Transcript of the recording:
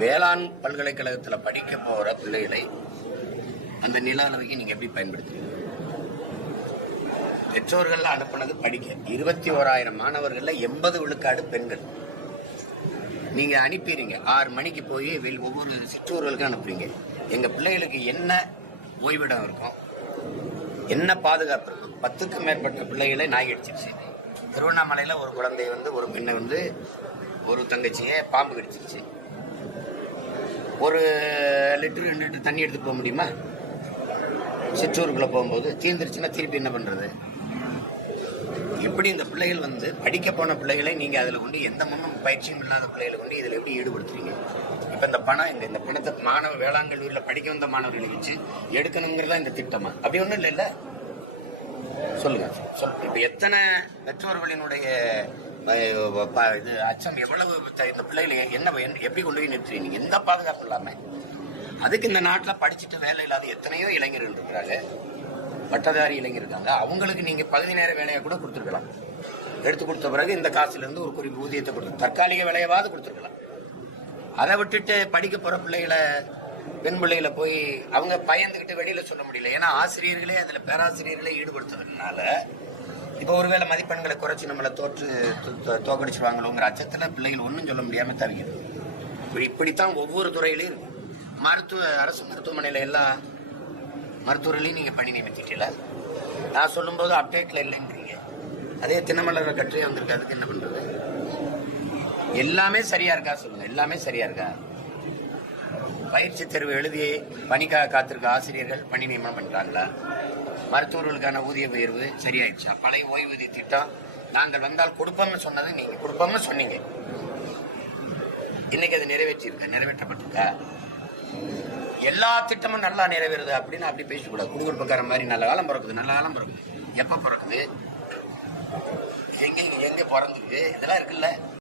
வேளாண் பல்கலைக்கழகத்தில் படிக்க போகிற பிள்ளைகளை அந்த நில அளவைக்கு நீங்கள் எப்படி பயன்படுத்துவீங்க? பெற்றோர்கள் அனுப்புனது படிக்க 21,000 மாணவர்களில் 80 விழுக்காடு பெண்கள். நீங்கள் அனுப்பிடுறீங்க 6 மணிக்கு போய் ஒவ்வொரு சிற்றூர்களுக்கும் அனுப்புறீங்க. எங்கள் பிள்ளைகளுக்கு என்ன ஓய்விடம் இருக்கும், என்ன பாதுகாப்பு இருக்கும்? 10க்கும் மேற்பட்ட பிள்ளைகளை நாய் கடிச்சிருச்சு. திருவண்ணாமலையில் ஒரு குழந்தை ஒரு பெண்ணை ஒரு தங்கச்சியை பாம்பு கடிச்சிருச்சு. 1 லிட்டர் 2 லிட்டர் தண்ணி எடுத்து போக முடியுமா? சிற்றூருக்குள்ள போகும்போது தீர்ந்துருச்சுன்னா திருப்பி என்ன பண்றது? எப்படி இந்த பிள்ளைகள் படிக்க போன பிள்ளைகளை நீங்க அதுல கொண்டு எந்த முன்னும் பயிற்சியும் இல்லாத பிள்ளைகளை கொண்டு இதுல எப்படி ஈடுபடுத்துறீங்க? இப்ப இந்த பணம் இந்த பணத்தை மாணவ வேளாண் கல்லூரியில படிக்க வந்த மாணவர்களை வச்சு எடுக்கணுங்கிறதா இந்த திட்டமா? அப்படி ஒண்ணும் இல்லைல்ல. சொல்லுங்க. இப்ப எத்தனை பெற்றோர்களினுடைய இது அச்சம், எவ்வளவு இந்த பிள்ளைகளை எப்படி கொண்டு போய் நிறுத்துறீங்க? எந்த பாதுகாப்பு இல்லாம. அதுக்கு இந்த நாட்டில் படிச்சுட்டு வேலை இல்லாத எத்தனையோ இளைஞர்கள் இருக்கிறாங்க, பட்டதாரி இளைஞர் இருக்காங்க. அவங்களுக்கு நீங்க பகுதி நேர வேலையை கூட கொடுத்துருக்கலாம். எடுத்து கொடுத்த பிறகு இந்த காசுல இருந்து ஒரு குறிப்பு ஊதியத்தை கொடுத்து தற்காலிக வேலையாவது கொடுத்துருக்கலாம். அதை விட்டுட்டு படிக்க போற பிள்ளைகளை, பெண் பிள்ளைகளை போய் அவங்க பயந்துகிட்டு வெளியில சொல்ல முடியல. ஏன்னா ஆசிரியர்களே அதுல பேராசிரியர்களே ஈடுபடுத்துறதுனால இப்போ ஒருவேளை மதிப்பெண்களை குறைச்சி நம்மளை தோக்கடிச்சுவாங்களோங்கிற அச்சத்துல பிள்ளைகள் ஒன்றும் சொல்ல முடியாம தவிக்கிறது. இப்படித்தான் ஒவ்வொரு துறையிலையும் இருக்கு. அரசு மருத்துவமனையில எல்லாம் மருத்துவர்களையும் நீங்க பணி நியமிச்சிட்டீங்களா? நான் சொல்லும் போது அப்டேட்ல இல்லைன்றீங்க. அதே தினமலர் கட்டுரையே வந்திருக்கு. அதுக்கு என்ன பண்றது? எல்லாமே சரியா இருக்கா சொல்லுங்க. எல்லாமே சரியா இருக்கா? பயிற்சி தேர்வு எழுதி பணிக்காக காத்திருக்க ஆசிரியர்கள் பணி நியமனம் பண்றாங்களா? மருத்துவர்களுக்கான ஊதிய உயர்வு சரியாயிடுச்சா? பழைய ஓய்வூதிய திட்டம் நாங்கள் வந்தால் கொடுப்போம்னு சொன்னது நீங்க கொடுப்போம்னு சொன்னீங்க. இன்னைக்கு அது நிறைவேற்றப்பட்டிருக்கா? எல்லா திட்டமும் நல்லா நிறைவேறுது அப்படின்னு அப்படி பேசக்கூடாது. குடுகுடுப்பக்கார மாதிரி நல்ல காலம் பிறக்குது, நல்ல காலம் பிறக்குது. எப்ப பிறக்குது? எங்க பிறந்துருக்கு? இதெல்லாம் இருக்குல்ல.